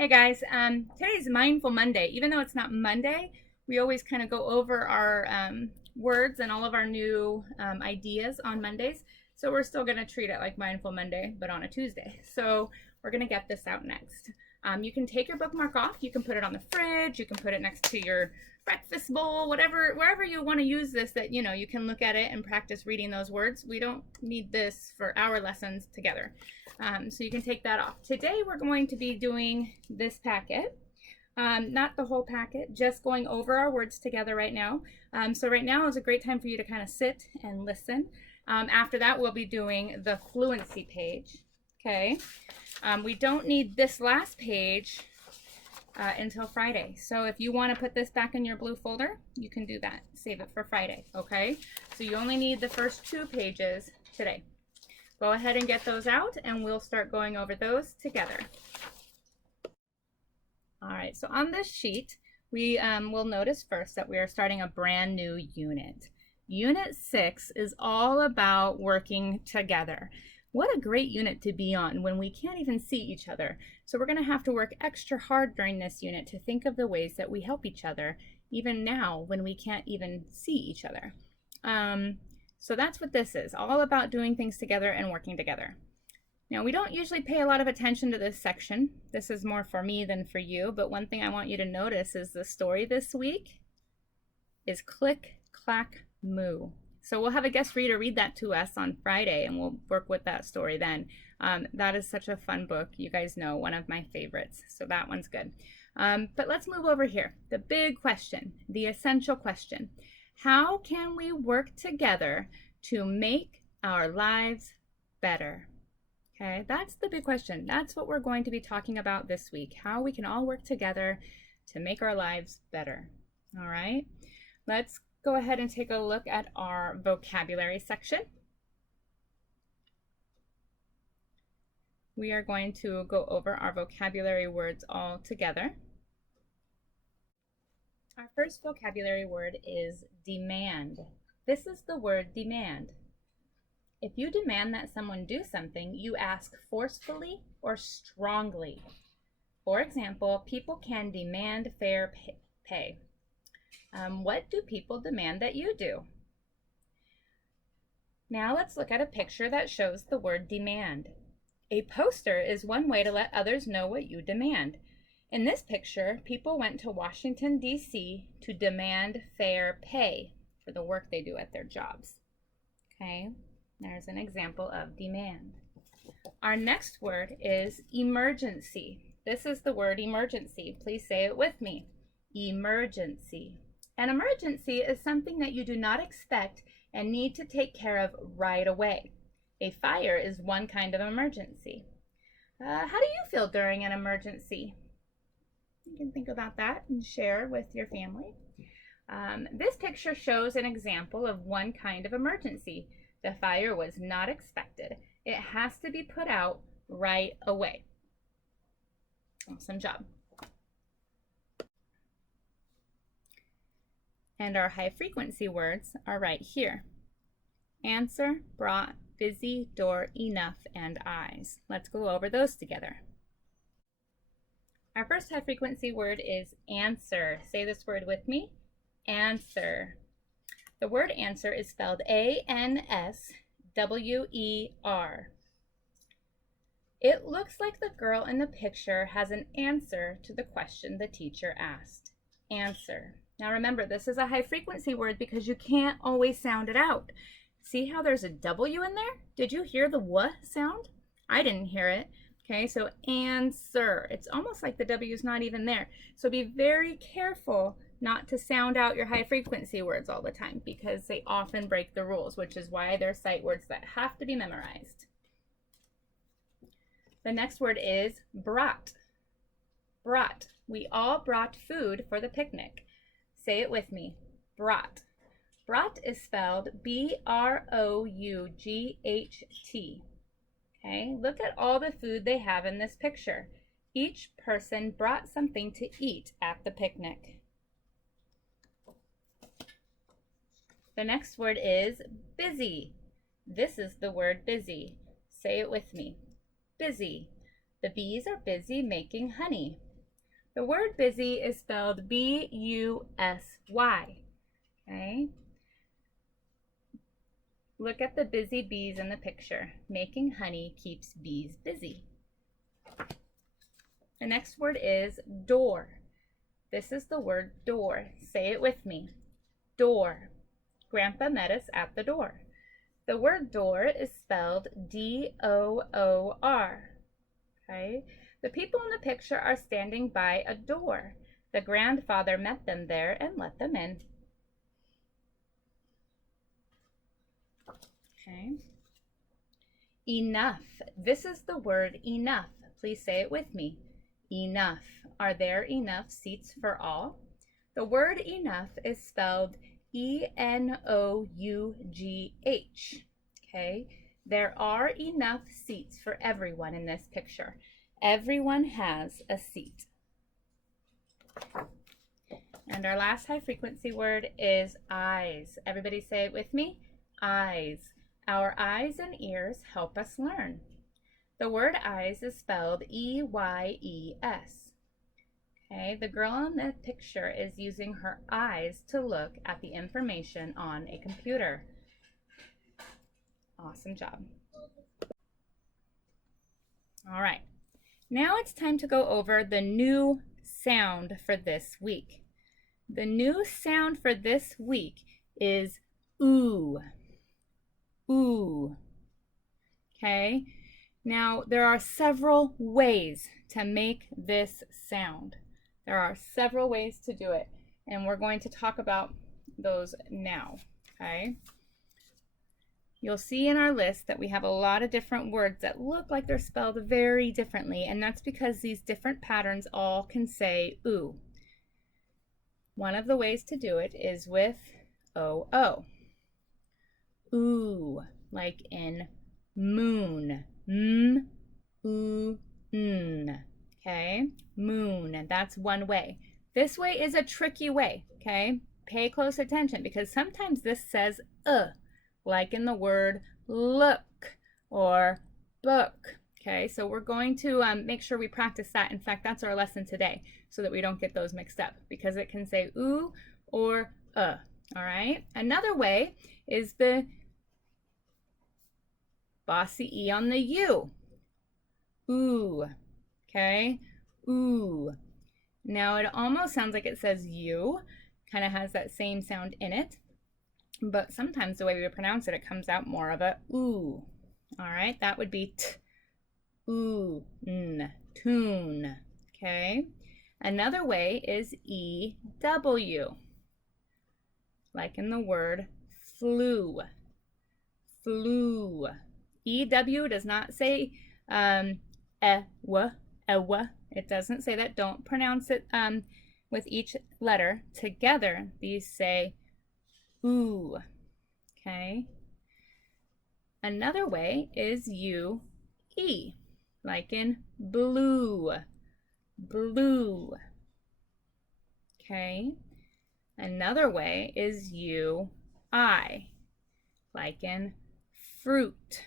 Hey guys, today's Mindful Monday. Even though it's not Monday, we always kind of go over our words and all of our new ideas on Mondays. So we're still going to treat it like Mindful Monday, but on a Tuesday. So we're going to get this out next. You can take your bookmark off. You can put it on the fridge. You can put it next to your breakfast bowl, wherever you want to use this that, you can look at it and practice reading those words. We don't need this for our lessons together. So you can take that off. Today we're going to be doing this packet. Not the whole packet, just going over our words together right now. So right now is a great time for you to kind of sit and listen. After that, we'll be doing the Fluency page. Okay. We don't need this last page until Friday. So if you want to put this back in your blue folder, you can do that. Save it for Friday. Okay. So you only need the first 2 pages today. Go ahead and get those out and we'll start going over those together. All right, so on this sheet, we will notice first that we are starting a brand new unit. Unit 6 is all about working together. What a great unit to be on when we can't even see each other. So we're going to have to work extra hard during this unit to think of the ways that we help each other, even now when we can't even see each other. So that's what this is, all about doing things together and working together. Now, we don't usually pay a lot of attention to this section. This is more for me than for you, but one thing I want you to notice is the story this week is Click, Clack, Moo. So we'll have a guest reader read that to us on Friday, and we'll work with that story then. That is such a fun book. You guys know, one of my favorites, so that one's good. But let's move over here. The big question, the essential question. How can we work together to make our lives better? Okay, that's the big question. That's what we're going to be talking about this week, how we can all work together to make our lives better. All right, let's go ahead and take a look at our vocabulary section. We are going to go over our vocabulary words all together. Our first vocabulary word is demand. This is the word demand. If you demand that someone do something, you ask forcefully or strongly. For example, people can demand fair pay. What do people demand that you do? Now let's look at a picture that shows the word demand. A poster is one way to let others know what you demand. In this picture, people went to Washington, D.C. to demand fair pay for the work they do at their jobs. Okay, there's an example of demand. Our next word is emergency. This is the word emergency. Please say it with me. Emergency. An emergency is something that you do not expect and need to take care of right away. A fire is one kind of emergency. How do you feel during an emergency? You can think about that and share with your family. This picture shows an example of one kind of emergency. The fire was not expected. It has to be put out right away. Awesome job. And our high frequency words are right here. Answer, brought, busy, door, enough, and eyes. Let's go over those together. Our first high frequency word is answer. Say this word with me. Answer. The word answer is spelled A-N-S-W-E-R. It looks like the girl in the picture has an answer to the question the teacher asked. Answer. Now remember, this is a high frequency word because you can't always sound it out. See how there's a W in there? Did you hear the W sound? I didn't hear it. Okay, so answer. It's almost like the W is not even there. So be very careful not to sound out your high frequency words all the time because they often break the rules, which is why they're sight words that have to be memorized. The next word is brought. Brought. We all brought food for the picnic. Say it with me. Brought. Brought is spelled B-R-O-U-G-H-T. Okay, look at all the food they have in this picture. Each person brought something to eat at the picnic. The next word is busy. This is the word busy. Say it with me. Busy. The bees are busy making honey. The word busy is spelled B-U-S-Y. Okay? Look at the busy bees in the picture. Making honey keeps bees busy. The next word is door. This is the word door. Say it with me. Door. Grandpa met us at the door. The word door is spelled D-O-O-R. Okay? The people in the picture are standing by a door. The grandfather met them there and let them in. Okay. Enough. This is the word enough. Please say it with me. Enough. Are there enough seats for all? The word enough is spelled E-N-O-U-G-H. Okay. There are enough seats for everyone in this picture. Everyone has a seat. And our last high frequency word is eyes. Everybody say it with me. Eyes. Our eyes and ears help us learn. The word eyes is spelled E-Y-E-S. Okay, the girl in the picture is using her eyes to look at the information on a computer. Awesome job. All right, now it's time to go over the new sound for this week. The new sound for this week is ooh. Ooh. Okay, now there are several ways to make this sound. There are several ways to do it, and we're going to talk about those now. Okay, you'll see in our list that we have a lot of different words that look like they're spelled very differently, and that's because these different patterns all can say ooh. One of the ways to do it is with O-O. Ooh, like in moon. M-oo-n. Okay, moon. That's one way. This way is a tricky way. Okay, pay close attention because sometimes this says like in the word look or book. Okay, so we're going to make sure we practice that. In fact, that's our lesson today so that we don't get those mixed up because it can say ooh or all right. Another way is the bossy E on the U. Ooh. Okay. Ooh. Now it almost sounds like it says you. Kind of has that same sound in it. But sometimes the way we pronounce it, it comes out more of a ooh. All right. That would be t. Ooh. N. Tune. Okay. Another way is E-W. Like in the word flew. Flew. E-W does not say e-w, ewa. It doesn't say that. Don't pronounce it with each letter together. These say ooh. Okay. Another way is U-E, like in blue. Blue. Okay. Another way is U-I, like in fruit.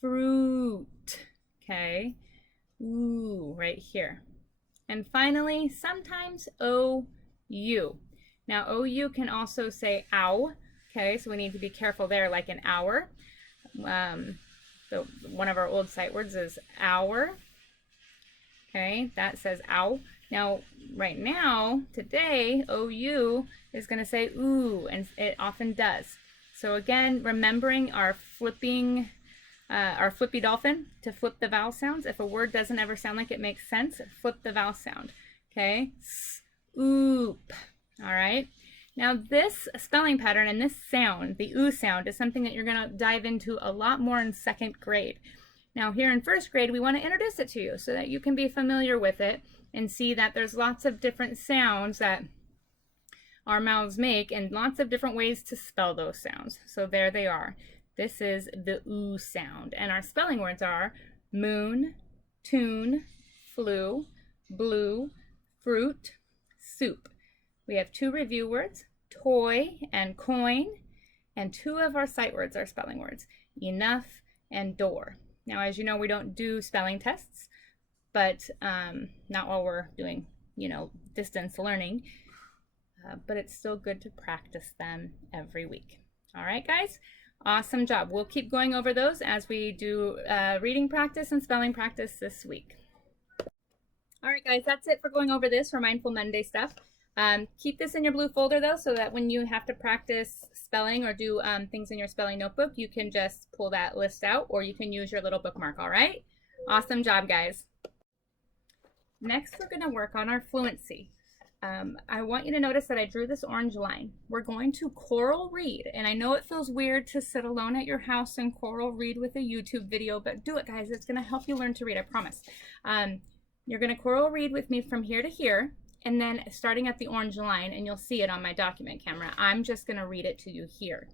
Fruit. Okay. Ooh, right here. And finally, sometimes O-U. Now, O-U can also say ow. Okay, so we need to be careful there, like an hour. So one of our old sight words is hour. Okay, that says ow. Now, right now, today, OU is going to say ooh, and it often does. So again, remembering our flippy dolphin to flip the vowel sounds. If a word doesn't ever sound like it makes sense, flip the vowel sound. Okay, oop. All right. Now this spelling pattern and this sound, the oo sound, is something that you're going to dive into a lot more in 2nd grade. Now here in 1st grade, we want to introduce it to you so that you can be familiar with it and see that there's lots of different sounds that our mouths make and lots of different ways to spell those sounds. So there they are. This is the oo sound. And our spelling words are moon, tune, flew, blue, fruit, soup. We have 2 review words, toy and coin, and 2 of our sight words are spelling words, enough and door. Now, as you know, we don't do spelling tests, but not while we're doing, distance learning. But it's still good to practice them every week. All right, guys? Awesome job. We'll keep going over those as we do reading practice and spelling practice this week. All right, guys, that's it for going over this for Mindful Monday stuff. Keep this in your blue folder, though, so that when you have to practice spelling or do things in your spelling notebook, you can just pull that list out, or you can use your little bookmark, all right? Awesome job, guys. Next, we're going to work on our fluency. I want you to notice that I drew this orange line. We're going to choral read, and I know it feels weird to sit alone at your house and choral read with a YouTube video, but do it, guys. It's going to help you learn to read, I promise. You're going to choral read with me from here to here, and then starting at the orange line, and you'll see it on my document camera. I'm just going to read it to you here.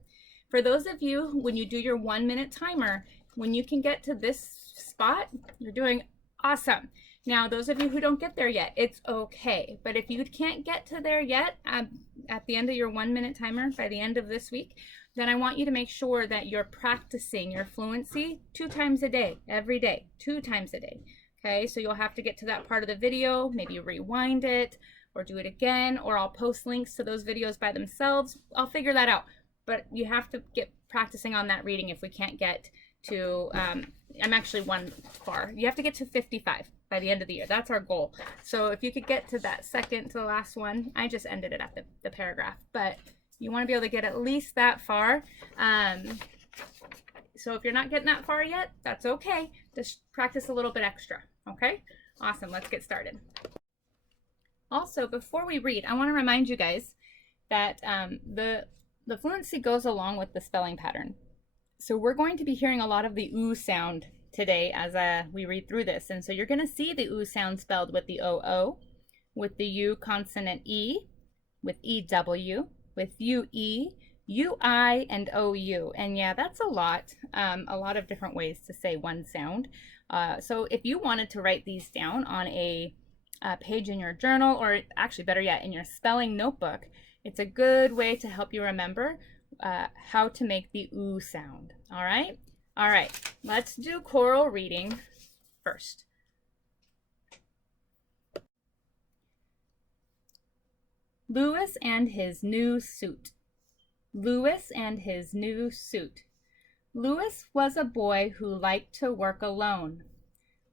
For those of you, when you do your 1-minute timer, when you can get to this spot, you're doing awesome. Now, those of you who don't get there yet, it's okay. But if you can't get to there yet at the end of your 1-minute timer by the end of this week, then I want you to make sure that you're practicing your fluency 2 times a day, every day, 2 times a day. Okay, so you'll have to get to that part of the video, maybe rewind it or do it again, or I'll post links to those videos by themselves. I'll figure that out. But you have to get practicing on that reading if we can't get to, I'm actually one far. You have to get to 55 by the end of the year. That's our goal. So if you could get to that second to the last one, I just ended it at the paragraph, but you want to be able to get at least that far. So if you're not getting that far yet, that's okay. Just practice a little bit extra, okay? Awesome, let's get started. Also, before we read, I want to remind you guys that the fluency goes along with the spelling pattern. So we're going to be hearing a lot of the oo sound today as we read through this. And so you're going to see the oo sound spelled with the OO, with the U consonant E, with EW, with UE, UI, and OU. And yeah, that's a lot of different ways to say one sound. So if you wanted to write these down on a page in your journal, or actually better yet, in your spelling notebook, it's a good way to help you remember how to make the oo sound. All right? All right, let's do choral reading first. Louis and his new suit. Louis and his new suit. Louis was a boy who liked to work alone.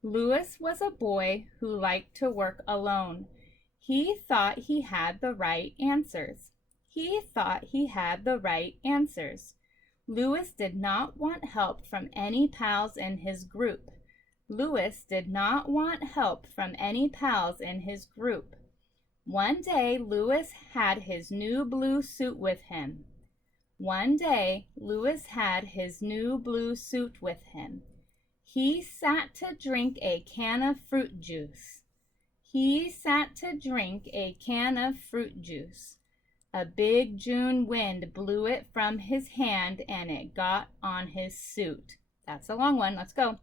Louis was a boy who liked to work alone. He thought he had the right answers. He thought he had the right answers. Louis did not want help from any pals in his group. Louis did not want help from any pals in his group. One day, Louis had his new blue suit with him. One day, Louis had his new blue suit with him. He sat to drink a can of fruit juice. He sat to drink a can of fruit juice. A big June wind blew it from his hand and it got on his suit. That's a long one. Let's go.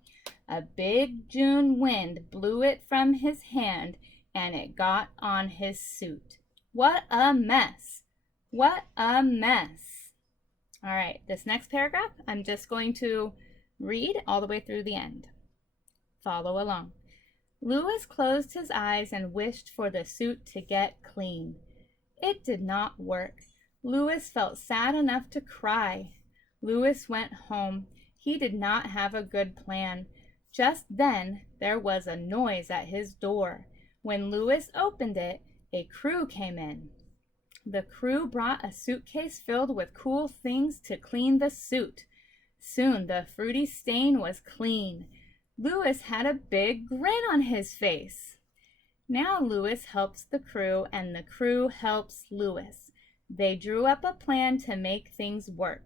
A big June wind blew it from his hand and it got on his suit. What a mess. What a mess. All right, this next paragraph, I'm just going to read all the way through the end. Follow along. Louis closed his eyes and wished for the suit to get clean. It did not work. Louis felt sad enough to cry. Louis went home. He did not have a good plan. Just then, there was a noise at his door. When Louis opened it, a crew came in. The crew brought a suitcase filled with cool things to clean the suit. Soon the fruity stain was clean. Louis had a big grin on his face. Now Louis helps the crew and the crew helps Louis. They drew up a plan to make things work.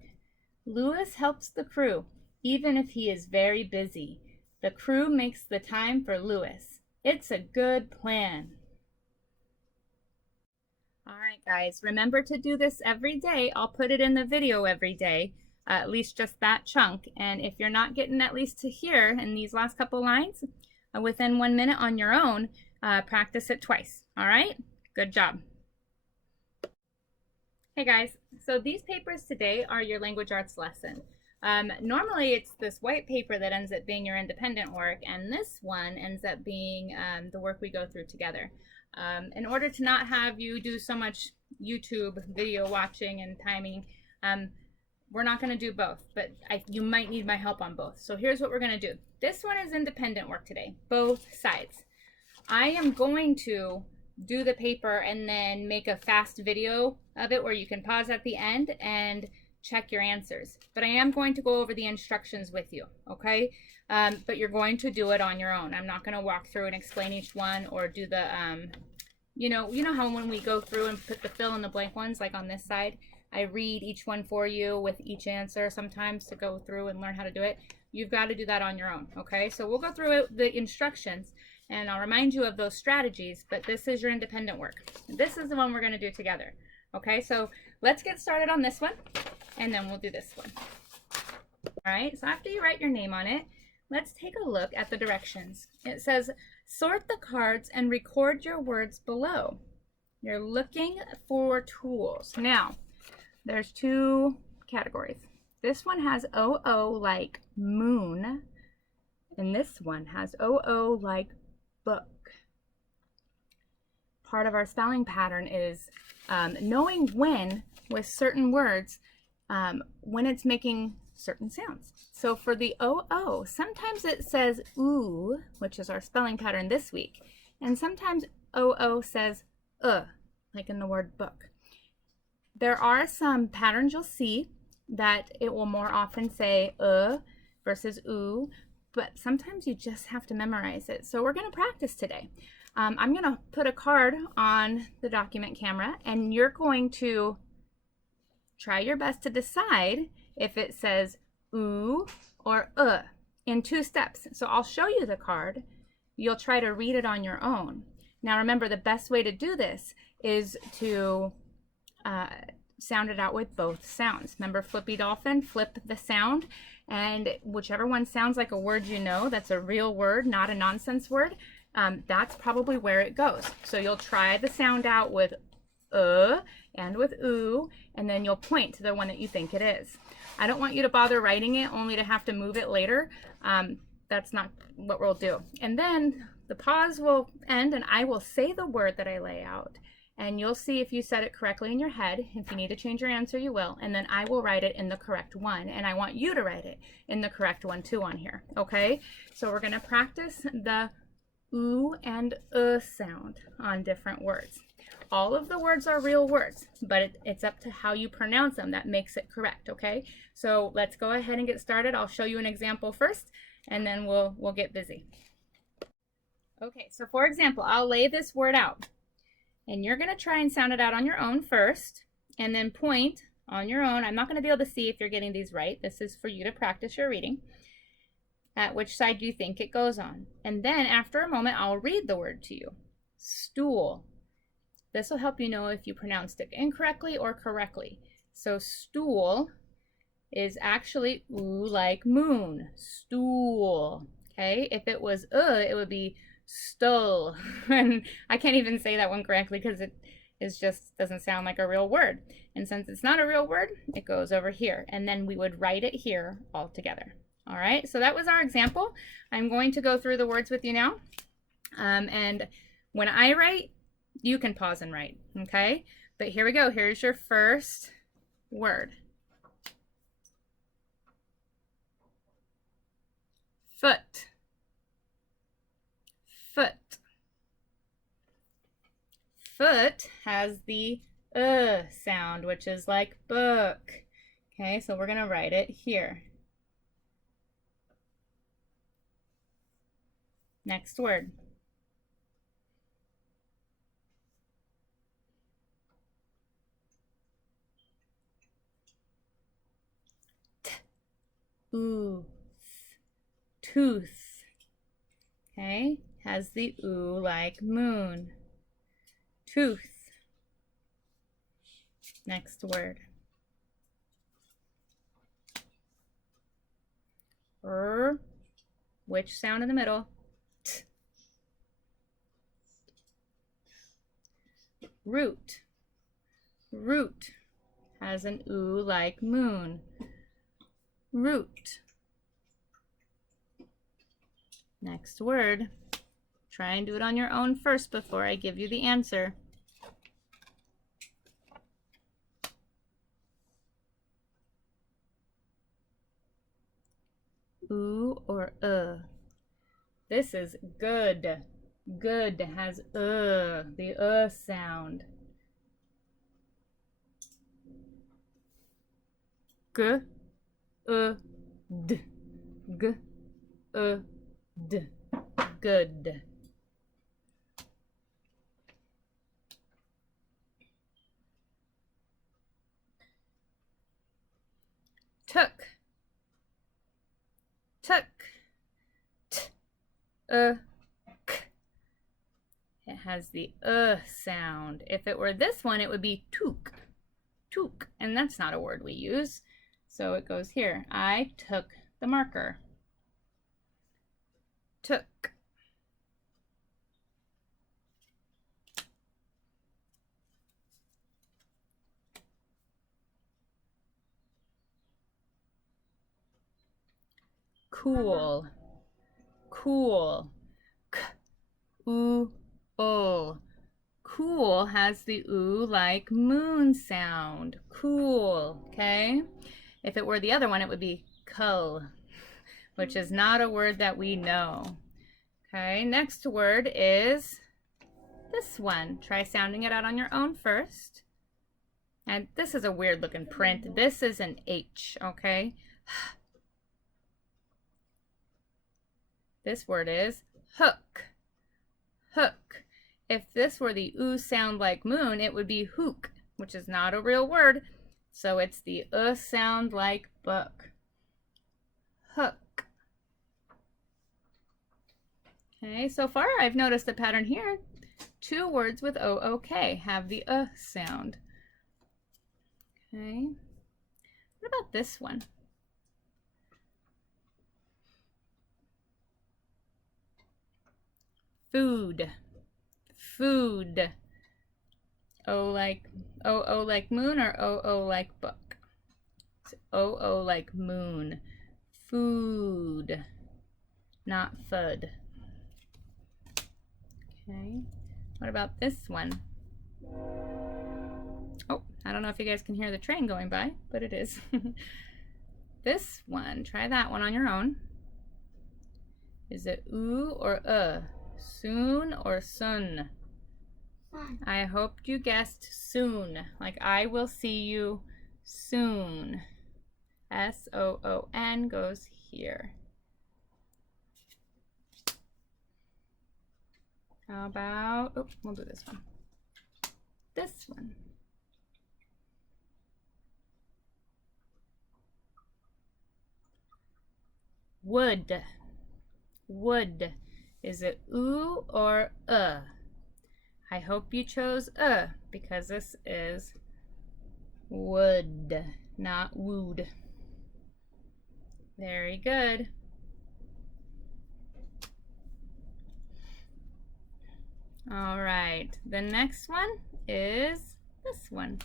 Louis helps the crew, even if he is very busy. The crew makes the time for Louis. It's a good plan. All right, guys, remember to do this every day. I'll put it in the video every day, at least just that chunk. And if you're not getting at least to here in these last couple lines within 1 minute on your own, practice it twice. All right? Good job. Hey guys, so these papers today are your language arts lesson. Normally it's this white paper that ends up being your independent work, and this one ends up being the work we go through together. In order to not have you do so much YouTube video watching and timing, we're not going to do both, but you might need my help on both. So here's what we're going to do. This one is independent work today, both sides. I am going to do the paper and then make a fast video of it where you can pause at the end and check your answers. But I am going to go over the instructions with you, okay? But you're going to do it on your own. I'm not going to walk through and explain each one or do the, you know how when we go through and put the fill in the blank ones, like on this side, I read each one for you with each answer sometimes to go through and learn how to do it. You've got to do that on your own, okay? So we'll go through the instructions and I'll remind you of those strategies, but this is your independent work. This is the one we're going to do together, okay? So let's get started on this one and then we'll do this one. All right, so after you write your name on it, let's take a look at the directions. It says, sort the cards and record your words below. You're looking for tools. Now, there's two categories. This one has OO like moon, and this one has OO like book. Part of our spelling pattern is knowing when, with certain words, when it's making certain sounds. So for the OO, sometimes it says ooh, which is our spelling pattern this week, and sometimes OO says like in the word book. There are some patterns you'll see that it will more often say versus ooh, but sometimes you just have to memorize it. So we're going to practice today. I'm going to put a card on the document camera, and you're going to try your best to decide if it says ooh or in 2 steps. So I'll show you the card. You'll try to read it on your own. Now remember, the best way to do this is to sound it out with both sounds. Remember Flippy Dolphin, flip the sound, and whichever one sounds like a word you know, that's a real word, not a nonsense word, that's probably where it goes. So you'll try the sound out with and with ooh, and then you'll point to the one that you think it is. I don't want you to bother writing it only to have to move it later. That's not what we'll do. And then the pause will end and I will say the word that I lay out. And you'll see if you said it correctly in your head. If you need to change your answer, you will. And then I will write it in the correct one. And I want you to write it in the correct one too on here. Okay? So we're going to practice the ooh and sound on different words. All of the words are real words, but it's up to how you pronounce them that makes it correct. Okay? So let's go ahead and get started. I'll show you an example first, and then we'll get busy. Okay, so for example, I'll lay this word out. And you're going to try and sound it out on your own first, and then point on your own. I'm not going to be able to see if you're getting these right. This is for you to practice your reading. At which side do you think it goes on? And then after a moment, I'll read the word to you. Stool. This will help you know if you pronounced it incorrectly or correctly. So stool is actually ooh like moon. Stool. Okay? If it was it would be stole. And I can't even say that one correctly because it is just doesn't sound like a real word. And since it's not a real word, it goes over here. And then we would write it here all together. All right, so that was our example. I'm going to go through the words with you now. And when I write, you can pause and write, okay? But here we go. Here's your first word. Foot. Foot. Foot has the sound, which is like book. Okay, so we're going to write it here. Next word. Ooh. Tooth. Okay, has the ooh like moon. Tooth. Next word. Which sound in the middle? T. Root. Root has an ooh like moon. root. Next word. Try and do it on your own first before I give you the answer. Oo or This is good. Good has the sound. G, d, g, d. Good. Took. Took. T, k. It has the sound. If it were this one, it would be took. Took. And that's not a word we use. So it goes here. I took the marker. Took. Cool. Cool. K, oo, ul. Cool has the oo like moon sound. Cool, okay? If it were the other one, it would be cull, which is not a word that we know. Okay, next word is this one. Try sounding it out on your own first. And this is a weird looking print. This is an H, okay? This word is hook. Hook. If this were the oo sound like moon, it would be hook, which is not a real word. So it's the sound like book. Hook. Okay, so far I've noticed a pattern here. 2 words with O-O-K have the sound. Okay. What about this one? Food. Food. O like moon or O like book? It's O like moon. Food. Not fud. Okay. What about this one? Oh, I don't know if you guys can hear the train going by, but it is. This one, try that one on your own. Is it oo or soon or sun? I hope you guessed soon, like I will see you soon. S-O-O-N goes here. How about, oh, we'll do this one. This one. Wood. Wood. Is it oo or I hope you chose because this is wood, not wood. Very good. All right, the next one is this one.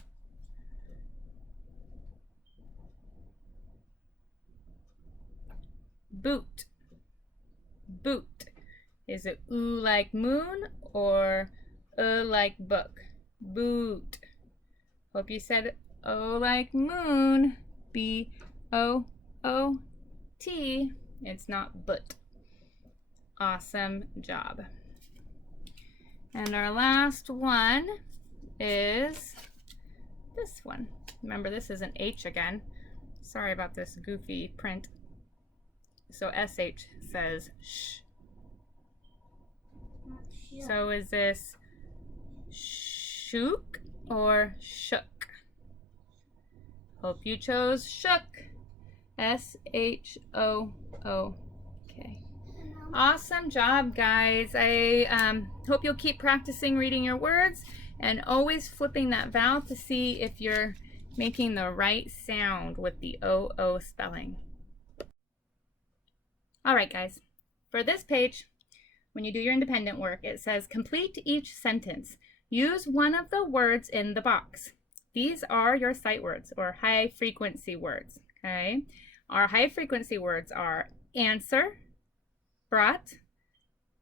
Boot. Boot. Is it oo like moon or like book? Boot. Hope you said O like moon. B-O-O-T. It's not but. Awesome job. And our last one is this one. Remember, this is an H again. Sorry about this goofy print. So SH says sh. So is this shook or shook? Hope you chose shook. S-H-O-O-K. Awesome job, guys. I hope you'll keep practicing reading your words and always flipping that vowel to see if you're making the right sound with the O-O spelling. All right, guys. For this page, when you do your independent work, it says complete each sentence. Use one of the words in the box. These are your sight words or high frequency words, okay? Our high frequency words are answer, brought,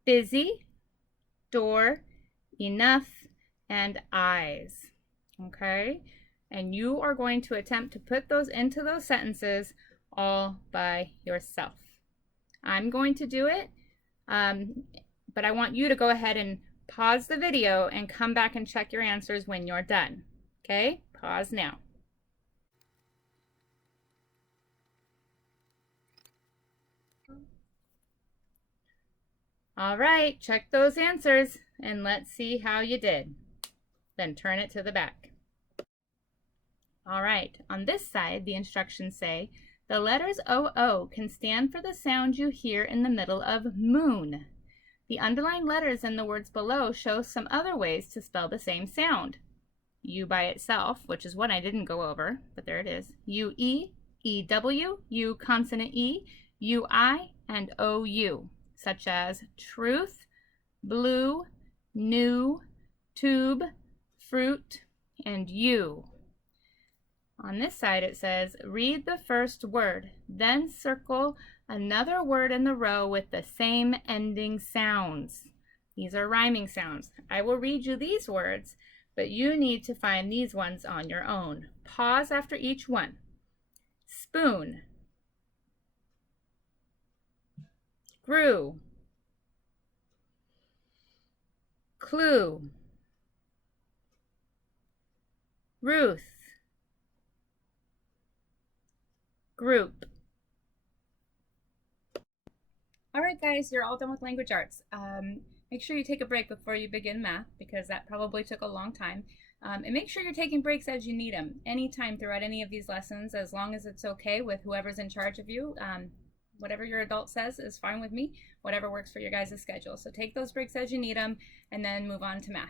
busy, door, enough, and eyes. Okay? And you are going to attempt to put those into those sentences all by yourself. I'm going to do it, but I want you to go ahead and pause the video and come back and check your answers when you're done. Okay? Pause now. All right, check those answers and let's see how you did. Then turn it to the back. All right, on this side, the instructions say, the letters OO can stand for the sound you hear in the middle of moon. The underlined letters in the words below show some other ways to spell the same sound. U by itself, which is one I didn't go over, but there it is. UE, EW, U consonant E, UI, and OU, such as truth, blue, new, tube, fruit, and you. On this side it says, read the first word, then circle another word in the row with the same ending sounds. These are rhyming sounds. I will read you these words, but you need to find these ones on your own. Pause after each one. Spoon, grew, clue, Ruth, group. All right, guys, you're all done with language arts. Make sure you take a break before you begin math because that probably took a long time. And make sure you're taking breaks as you need them, anytime throughout any of these lessons, as long as it's okay with whoever's in charge of you. Whatever your adult says is fine with me, whatever works for your guys' schedule. So take those breaks as you need them and then move on to math.